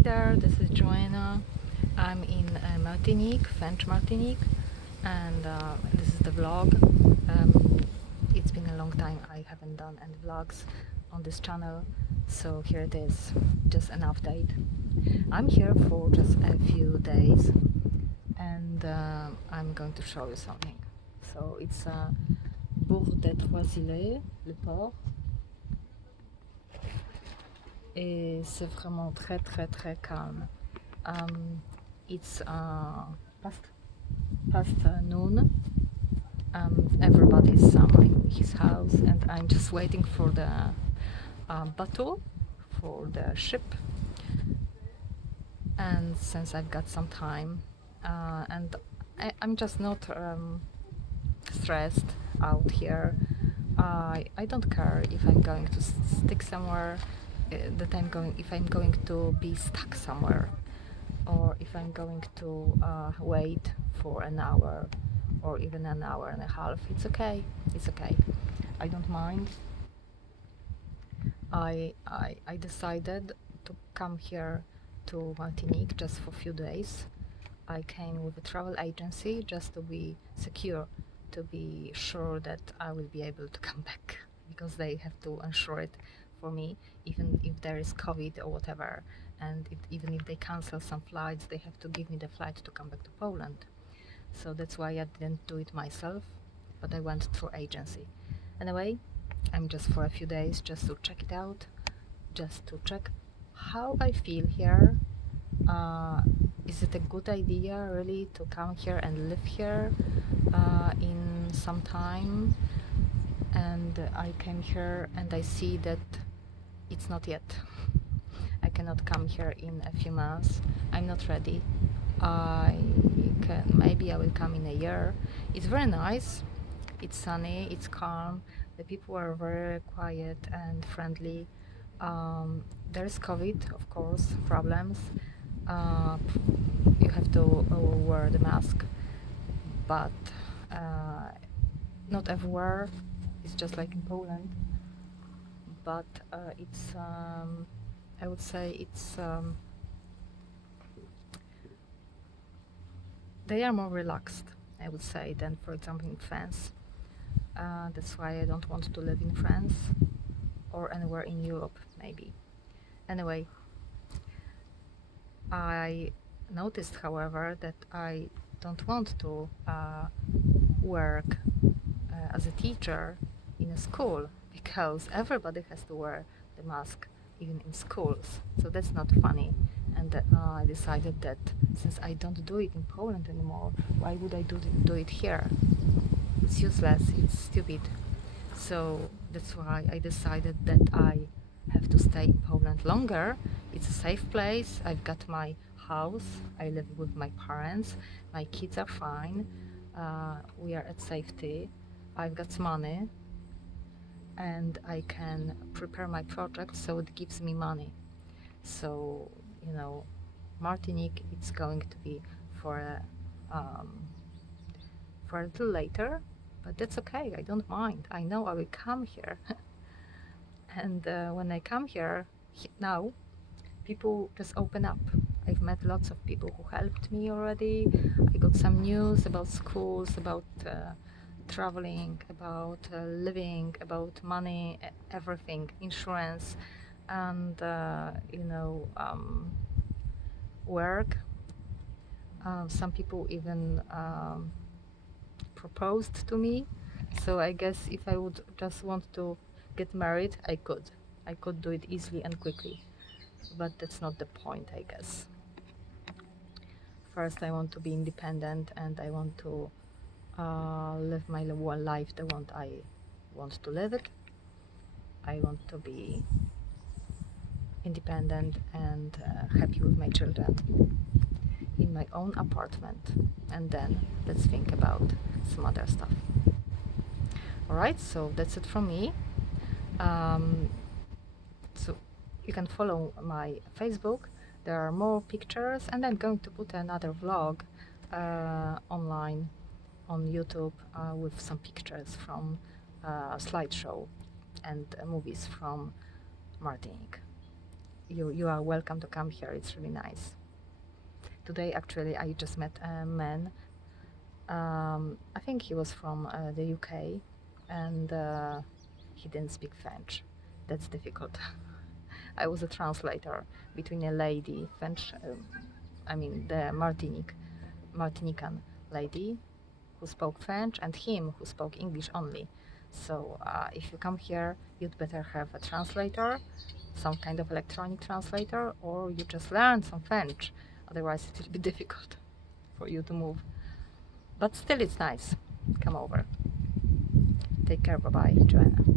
Hi there, this is Joanna. I'm in Martinique, French Martinique, and this is the vlog. It's been a long time I haven't done any vlogs on this channel, so here it is, just an update. I'm here for just a few days, and I'm going to show you something. So it's Bourg des Trois-Îlets, le port. Et c'est vraiment très calme. It's past noon. Everybody's in his house, and I'm just waiting for the bateau, for the ship. And since I've got some time, and I'm just not stressed out here. I don't care if I'm going to stick somewhere, if I'm going to be stuck somewhere, or if I'm going to wait for an hour or even an hour and a half. It's okay. It's okay. I don't mind. I decided to come here to Martinique just for a few days. I came with a travel agency just to be secure, to be sure that I will be able to come back, because they have to ensure it for me, even if there is COVID or whatever, and even if they cancel some flights, they have to give me the flight to come back to Poland. So that's why I didn't do it myself, but I went through agency. Anyway, I'm just for a few days just to check it out, just to check how I feel here. Is it a good idea really to come here and live here in some time? And I came here and I see that it's not yet. I cannot come here in a few months. I'm not ready. Maybe I will come in a year. It's very nice. It's sunny, it's calm. The people are very quiet and friendly. There is COVID, of course, problems. You have to wear the mask, but not everywhere. It's just like in Poland. But it's, I would say it's, they are more relaxed, I would say, than, for example, in France. That's why I don't want to live in France or anywhere in Europe, maybe. Anyway, I noticed, however, that I don't want to work as a teacher in a school, because everybody has to wear the mask, even in schools. So that's not funny. And I decided that since I don't do it in Poland anymore, why would I do it here? It's useless, it's stupid. So that's why I decided that I have to stay in Poland longer. It's a safe place. I've got my house. I live with my parents. My kids are fine. We are at safety. I've got money, and I can prepare my project so it gives me money. So, you know, Martinique, it's going to be for a little later, but that's okay. I don't mind. I know I will come here. And when I come here now, people just open up. I've met lots of people who helped me already. I got some news about schools, about traveling, about living, about money, everything, insurance, and work. Some people even proposed to me. So I guess if I would just want to get married, I could do it easily and quickly. But that's not the point, I guess. First, I want to be independent, and I want to live my life the way I want to live it. I want to be independent and happy with my children in my own apartment, and then let's think about some other stuff. Alright, so that's it from me. So you can follow my Facebook. There are more pictures, and I'm going to put another vlog online on YouTube with some pictures from slideshow and movies from Martinique. you are welcome to come here. It's really nice. Today, actually, I just met a man. I think he was from the UK, and he didn't speak French. That's difficult. I was a translator between a lady, French, I mean the Martinican lady who spoke French and him who spoke English only. So if you come here, you'd better have a translator, some kind of electronic translator, or you just learn some French. Otherwise, it will be difficult for you to move. But still, it's nice. Come over. Take care. Bye-bye, Joanna.